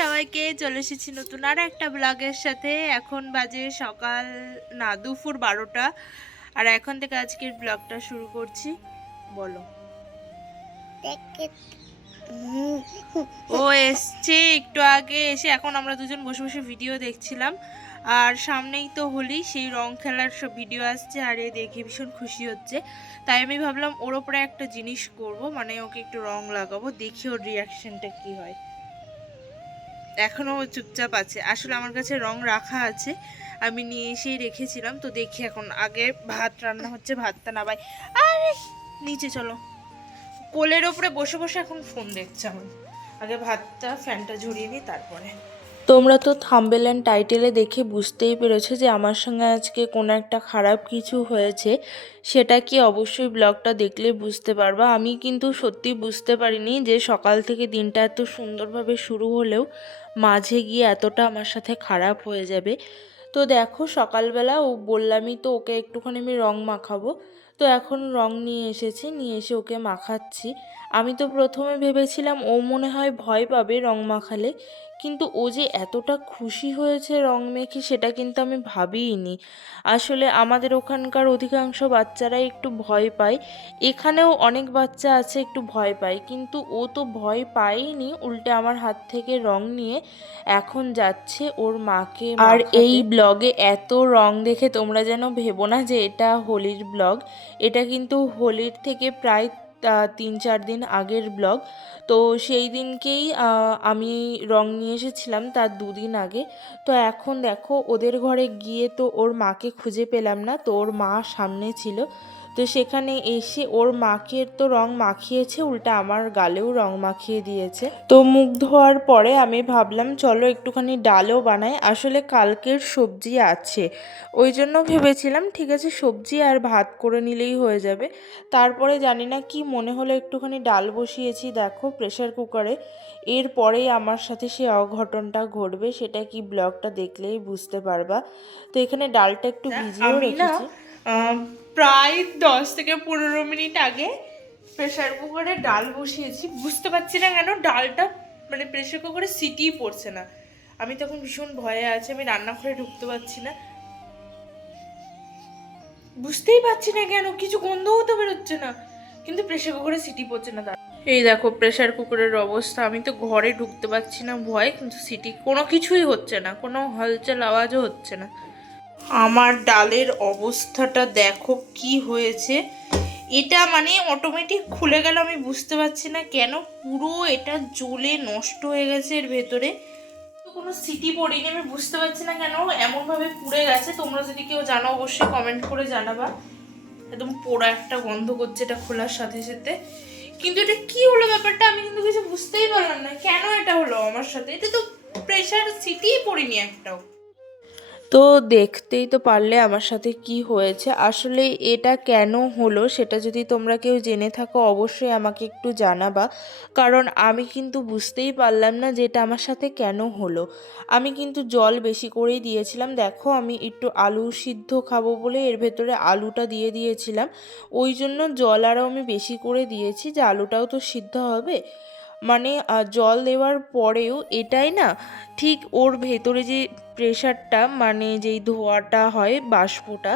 সবাইকে চলে এসেছি নতুন আর একটা ব্লগের সাথে। এখন বাজে সকাল, না, দুপুর বারোটা। আর এখন থেকে আজকের ব্লগটা শুরু করছি। বলো। ও এসছে একটু আগে এসে, এখন আমরা দুজন বসে বসে ভিডিও দেখছিলাম। আর সামনেই তো হোলি, সেই রং খেলার সব ভিডিও আসছে আর এ দেখে ভীষণ খুশি হচ্ছে। তাই আমি ভাবলাম ওর ওপরে একটা জিনিস করব মানে ওকে একটু রং লাগাবো, দেখি ওর রিয়াকশনটা কি হয়। এখনও চুপচাপ আছে। আসলে আমার কাছে রং রাখা আছে। আমি নিয়ে এসেই রেখেছিলাম। তো দেখি এখন আগে ভাত রান্না হচ্ছে, ভাতটা না ভাই আরে, নিচে চলো। কোলের ওপরে বসে বসে এখন ফোন দেখছে আমার আগে ভাতটা ফ্যানটা ঝরিয়ে নিই, তারপরে। তোমরা তো থাম্বেল অ্যান্ড টাইটেলে দেখে বুঝতেই পেরেছ যে আমার সঙ্গে আজকে কোনো একটা খারাপ কিছু হয়েছে। সেটা কি অবশ্যই ব্লগটা দেখলে বুঝতে পারবা। আমি কিন্তু সত্যি বুঝতে পারিনি যে সকাল থেকে দিনটা এত সুন্দরভাবে শুরু হলেও মাঝে গিয়ে এতটা আমার সাথে খারাপ হয়ে যাবে। তো দেখো সকালবেলা ও বললামই তো ওকে একটুখানি আমি রং মাখাবো। তো এখন রং নিয়ে এসেছি নিয়ে এসে ওকে মাখাচ্ছি। আমি তো প্রথমে ভেবেছিলাম ও মনে হয় ভয় পাবে রং মাখালে কিন্তু ও যে এতটা খুশি হয়েছে রং মেখে সেটা কিন্তু আমি ভাবিইনি। আসলে আমাদের ওখানকার অধিকাংশ বাচ্চারাই একটু ভয় পায় এখানেও অনেক বাচ্চা আছে একটু ভয় পায় কিন্তু ও তো ভয় পায়নি উল্টে আমার হাত থেকে রং নিয়ে এখন যাচ্ছে ওর মাকে আর এই ব্লগে এত রং দেখে তোমরা যেন ভেবো না যে এটা হোলির ব্লগ এটা কিন্তু হোলির থেকে প্রায় তিন চার দিন আগের ব্লগ। তো সেই দিনকেই আমি রং নিয়ে এসেছিলাম তার দুদিন আগে। তো এখন দেখো ওদের ঘরে গিয়ে তো ওর মাকে খুঁজে পেলাম না, তো ওর মা সামনে ছিল। তো সেখানে এসে ওর মাকে তো রং মাখিয়েছে উল্টা আমার গালেও রং মাখিয়ে দিয়েছে। তো মুখ ধোয়ার পরে আমি ভাবলাম চলো একটুখানি ডালও বানাই। আসলে কালকের সবজি আছে। ওই জন্য ভেবেছিলাম ঠিক আছে সবজি আর ভাত করে নিলেই হয়ে যাবে। তারপরে জানি না কি মনে হলো একটুখানি ডাল বসিয়েছি দেখো প্রেশার কুকারে এরপরেই আমার সাথে সে অঘটনটা ঘটবে সেটা কি ব্লগটা দেখলেই বুঝতে পারবা। তো এখানে ডালটা একটু ভিজিয়েও রেখেছি। প্রায় দশ থেকে পনেরো মিনিট আগে প্রেশার কুকারে ডাল বসিয়েছি। বুঝতে পারছি না কেন ডালটা মানে প্রেশার কুকারে সিটিই পড়ছে না। আমি তখন ভীষণ ভয়ে আছি, আমি রান্নাঘরে ঢুকতে পারছি না। বুঝতেই পারছি না কেন, কিছু গন্ধও তো বেরোচ্ছে না। কিন্তু প্রেশার কুকারে সিটি পড়ছে না এই দেখো প্রেশার কুকারের অবস্থা, আমি তো ঘরে ঢুকতে পারছি না ভয়, কিন্তু সিটি কোনো কিছুই হচ্ছে না, কোনো হলচল আওয়াজও হচ্ছে না। আমার ডালের অবস্থাটা দেখো কি হয়েছে। এটা মানে অটোমেটিক খুলে গেল, আমি বুঝতে পারছি না কেন পুরো এটা জ্বলে নষ্ট হয়ে গেছে এর ভেতরে। কোনো সিটি পড়েনি, আমি বুঝতে পারছি না কেন এমনভাবে পুড়ে গেছে। তোমরা যদি কেউ জানো, অবশ্যই কমেন্ট করে জানাবা। একদম পোড়া একটা গন্ধ করছে এটা খোলার সাথে সাথে। কিন্তু এটা কি হলো ব্যাপারটা? আমি কিন্তু কিছু বুঝতেই পারলাম না। কেন এটা হলো আমার সাথে? এটা তো প্রেশার সিটিই পড়িনি একটাও। তো দেখতেই তো পারলে আমার সাথে কি হয়েছে। আসলে এটা কেন হলো সেটা যদি তোমরা কেউ জেনে থাকো, অবশ্যই আমাকে একটু জানাবা। কারণ আমি কিন্তু বুঝতেই পারলাম না যে এটা আমার সাথে কেন হলো। আমি কিন্তু জল বেশি করেই দিয়েছিলাম। দেখো, আমি একটু আলু সিদ্ধ খাব বলে এর ভেতরে আলুটা দিয়ে দিয়েছিলাম। ওই জন্য জল আরও আমি বেশি করে দিয়েছি যে আলুটাও তো সিদ্ধ হবে। মানে জল দেওয়ার পরেও এটাই না, ঠিক ওর ভেতরে যে প্রেশারটা মানে যেই ধোয়াটা হয় বাষ্পটা,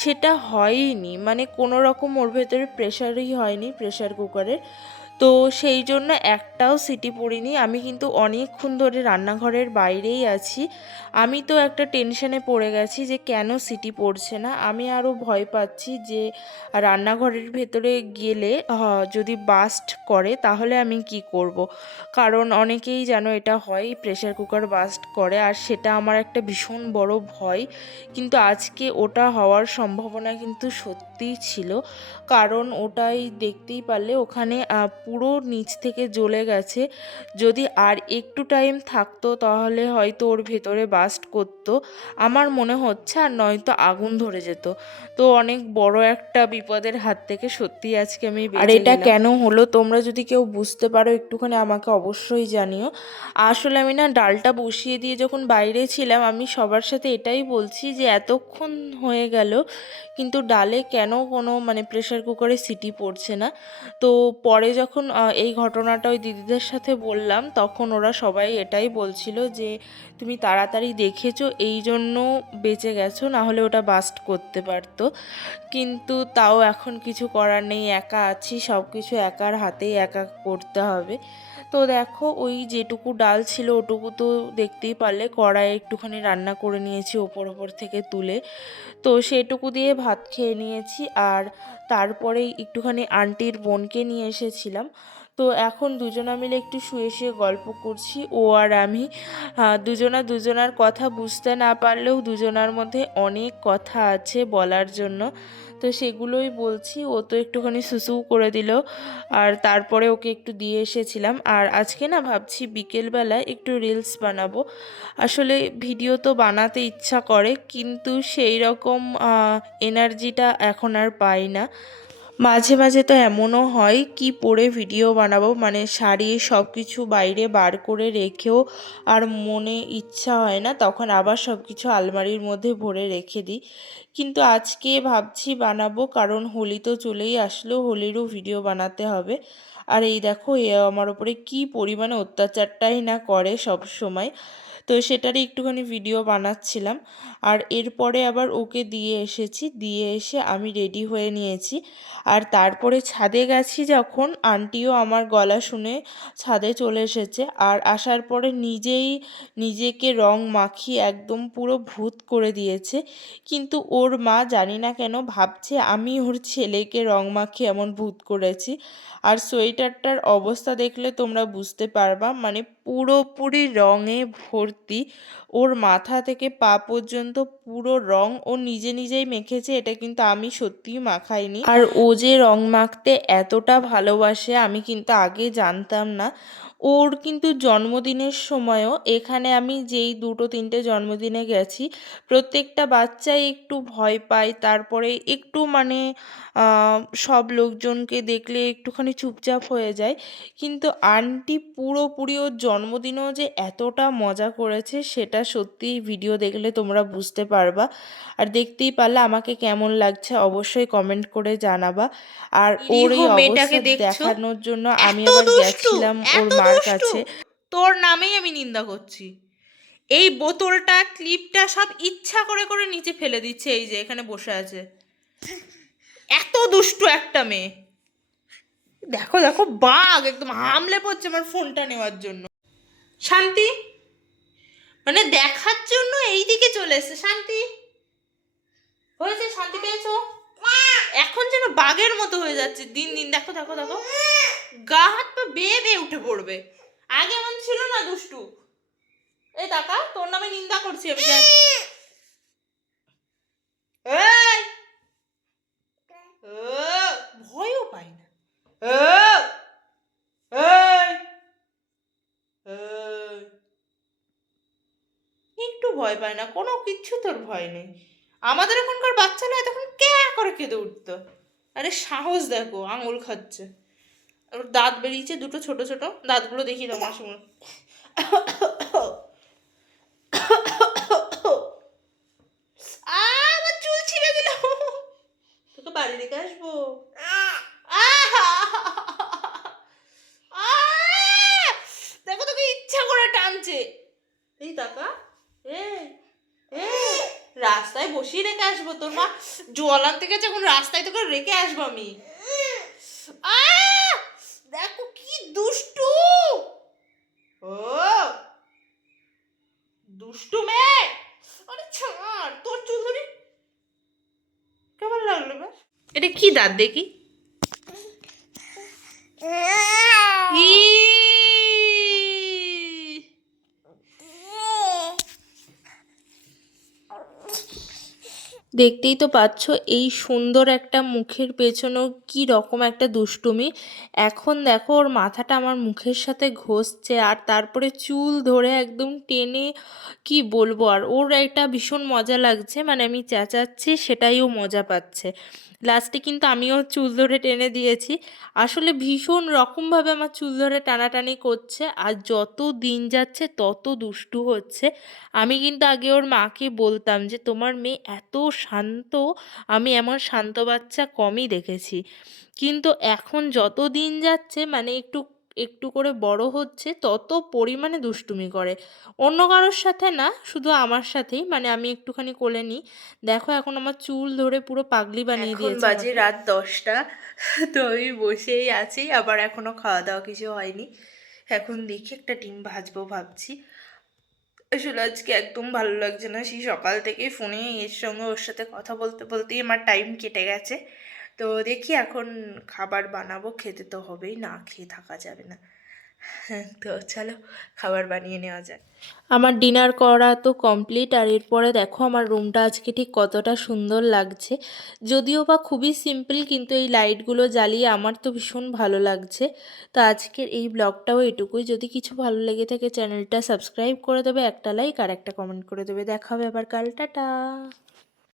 সেটা হয়ইনি মানে কোনো রকম ওর ভেতরে প্রেশারই হয়নি প্রেশার কুকারের তো সেই জন্য একটাও সিটি পড়িনি। আমি কিন্তু অনেকক্ষণ ধরে রান্নাঘরের বাইরেই আছি। আমি তো একটা টেনশনে পড়ে গেছি যে কেন সিটি পড়ছে না। আমি আরও ভয় পাচ্ছি যে রান্নাঘরের ভেতরে গেলে যদি বাস্ট করে তাহলে আমি কি করব। কারণ অনেকেই যেন এটা হয় প্রেশার কুকার বাস্ট করে আর সেটা আমার একটা ভীষণ বড় ভয়। কিন্তু আজকে ওটা হওয়ার সম্ভাবনা কিন্তু সত্যিই ছিল। কারণ ওটাই দেখতেই পারলে ওখানে পুরো নিচ থেকে জ্বলে গেছে। যদি আর একটু টাইম থাকতো তাহলে হয়তো ওর ভেতরে বাস্ট করতো। আমার মনে হচ্ছে আর নয়তো আগুন ধরে যেত। তো অনেক বড় একটা বিপদের হাত থেকে সত্যি আজকে আমি আর এটা কেন হলো? তোমরা যদি কেউ বুঝতে পারো একটুখানি আমাকে অবশ্যই জানিও। আসলে আমি না ডালটা বসিয়ে দিয়ে যখন বাইরে ছিলাম আমি সবার সাথে এটাই বলছি যে এতক্ষণ হয়ে গেল কিন্তু ডালে কেন কোনো মানে প্রেশার কুকারে সিটি পড়ছে না। তো পরে যখন যখন এই ঘটনাটা ওই দিদিদের সাথে বললাম, তখন ওরা সবাই এটাই বলছিল যে, তুমি তাড়াতাড়ি দেখেছ, এই জন্য বেঁচে গেছো, না হলে ওটা বাস্ট করতে পারতো। কিন্তু তাও এখন কিছু করার নেই, একা আছি সব কিছু একার হাতেই একা করতে হবে। তো দেখো, ওই যেটুকু ডাল ছিল ওটুকু তো দেখতেই পারলে কড়াই একটুখানি রান্না করে নিয়েছি ওপর ওপর থেকে তুলে। তো সেটুকু দিয়ে ভাত খেয়ে নিয়েছি, আর তারপরে একটুখানি আন্টির বোনকে নিয়ে এসেছিলাম। তো এখন দুজনা মিলে একটু শুয়ে শুয়ে গল্প করছি, ও আর আমি। দুজনা দুজনার কথা বুঝতে না পারলেও দুজনার মধ্যে অনেক কথা আছে বলার জন্য। তো সেগুলোই বলছি, ও তো একটুখানি সুসু করে দিল, আর তারপরে ওকে একটু দিয়ে এসেছিলাম। আর আজকে না ভাবছি বিকেলবেলায় একটু রিলস বানাবো। আসলে ভিডিও তো বানাতে ইচ্ছা করে, কিন্তু সেই রকম এনার্জিটা এখন আর পাই না। মাঝে মাঝে তো এমনও হয় কি পরে ভিডিও বানাবো মানে শাড়ি সব কিছু বাইরে বার করে রেখেও আর মনে ইচ্ছা হয় না, তখন আবার সব কিছু আলমারির মধ্যে ভরে রেখে দিই। কিন্তু আজকে ভাবছি বানাবো, কারণ হোলি তো চলেই আসলো, হোলিরও ভিডিও বানাতে হবে। আর এই দেখো, এ আমার ওপরে কি পরিমাণে অত্যাচারটাই না করে সব সময় তো সেটারই একটুখানি ভিডিও বানাচ্ছিলাম। আর এরপরে আবার ওকে দিয়ে এসেছি। দিয়ে এসে আমি রেডি হয়ে নিয়েছি। আর তারপরে ছাদে গেছি যখন আন্টিও আমার গলা শুনে ছাদে চলে এসেছে। আর আসার পরে নিজেই নিজেকে রং মাখিয়ে একদম পুরো ভূত করে দিয়েছে। কিন্তু ওর মা জানি না কেন ভাবছে, আমি ওর ছেলেকে রং মাখিয়ে এমন ভূত করেছি। আর সোয়েটারটার অবস্থা দেখলে তোমরা বুঝতে পারবা মানে পুরোপুরি রঙে ভর্তি ওর মাথা থেকে পা পর্যন্ত পুরো রং ও নিজে নিজেই মেখেছে, এটা কিন্তু আমি সত্যিই মাখাইনি। আর ও যে রং মাখতে এতটা ভালোবাসে আমি কিন্তু আগে জানতাম না। ওর কিন্তু জন্মদিনের সময়ও এখানে আমি যেই দুটো তিনটে জন্মদিনে গেছি প্রত্যেকটা বাচ্চাই একটু ভয় পায় তারপরে একটু মানে সব লোকজনকে দেখলে একটুখানি চুপচাপ হয়ে যায়। কিন্তু আন্টি পুরোপুরি ওর জন্মদিনেও যে এতটা মজা করেছে সেটা সত্যি ভিডিও দেখলে তোমরা বুঝতে পারবা। আর দেখতেই পারলে আমাকে কেমন লাগছে অবশ্যই কমেন্ট করে জানাবা। আর ওর এই অবস্থা দেখানোর জন্য আমি আবার গেছিলাম ওর এত মার কাছে। তোর নামেই আমি নিন্দা করছি। এই বোতলটা ক্লিপটা সব ইচ্ছা করে করে নিচে ফেলে দিচ্ছে এই যে এখানে বসে আছে। এত দুষ্টু একটা মেয়ে। দেখো দেখো বাঘ! একদম হামলে পড়ছে আমার ফোনটা নেওয়ার জন্য। শান্তি? মানে দেখার জন্য এই দিকে চলে এসছে। শান্তি? হয়েছে? শান্তি পেয়েছ? এখন যেন বাঘের মতো হয়ে যাচ্ছে। দিন দিন, দেখো দেখো দেখো। গা, হাত পা বেয়ে বেয়ে উঠে পড়বে। আগে এমন ছিল না, দুষ্টু। এই টাকা তোর নামে নিন্দা করছি আমি! ভয়ও পাই না! একটু ভয় পায় না, কোনো কিচ্ছু তোর ভয় নেই। আমাদের এখনকার বাচ্চারা তখন কে করে কেঁদে উঠতো? আরে সাহস দেখো আঙুল খাচ্ছে। ওর দাঁত বেরিয়েছে দুটো ছোট ছোট। দাঁতগুলো দেখি দাও মাসিমা আ, আমার চুল ছিঁড়ে দিল। তোকে বাড়ি রেখে আসব! দেখো তোকে ইচ্ছা করে টানছে। এই টাকা এ এ। রাস্তায় বসিয়ে রেখে আসব? তোর মা জল গেছে, এখন রাস্তায় তোকে রেখে আসব আমি! দেখো কি দুষ্টু! ও! দুষ্টু মেয়ে! আরে ছাড়, তোর চুল ধরি কেমন লাগল এটা কি দাঁত দেখি? দেখতেই তো পাচ্ছ এই সুন্দর একটা মুখের পেছনেও কি রকম একটা দুষ্টুমি। এখন দেখো ওর মাথাটা আমার মুখের সাথে ঘষছে আর তারপরে চুল ধরে একদম টেনে কি বলব আর ওর একটা ভীষণ মজা লাগছে। মানে আমি চেঁচাচ্ছি সেটাই ও মজা পাচ্ছে। লাস্টে কিন্তু আমিও চুল ধরে টেনে দিয়েছি। আসলে ভীষণ রকমভাবে আমার চুল ধরে টানাটানি করছে আর যত দিন যাচ্ছে তত দুষ্টু হচ্ছে। আমি কিন্তু আগে ওর মাকে বলতাম যে, তোমার মেয়ে এত শান্ত, আমি এমন শান্ত বাচ্চা কমই দেখেছি। কিন্তু এখন যত দিন যাচ্ছে মানে একটু একটু করে বড় হচ্ছে তত পরিমাণে দুষ্টুমি করে। অন্য কারোর সাথে না শুধু আমার সাথেই মানে আমি একটুখানি কোলে নিই। দেখো এখন আমার চুল ধরে পুরো পাগলি বানিয়ে দিয়েছে বাজে রাত দশটা তো আমি বসেই আছি আবার এখনও খাওয়া দাওয়া কিছু হয়নি। এখন দেখি একটা ডিম ভাজবো ভাবছি। আসলে আজকে একদম ভালো লাগছে না সেই সকাল থেকে ফোনে এর সঙ্গে ওর সাথে কথা বলতে বলতেই আমার টাইম কেটে গেছে। তো দেখি এখন খাবার বানাবো, খেতে তো হবেই, না খেয়ে থাকা যাবে না। তো চলো খাবার বানিয়ে নেওয়া যায় আমার ডিনার করা তো কমপ্লিট, আর এরপরে দেখো আমার রুমটা আজকে ঠিক কতটা সুন্দর লাগছে। যদিও বা খুবই সিম্পল, কিন্তু এই লাইটগুলো জ্বালিয়ে আমার তো ভীষণ ভালো লাগছে। তো আজকের এই ব্লগটাও এটুকুই। যদি কিছু ভালো লেগে থাকে, চ্যানেলটা সাবস্ক্রাইব করে দেবে, একটা লাইক আর একটা কমেন্ট করে দেবে। দেখা হবে আবার কাল, টাটা।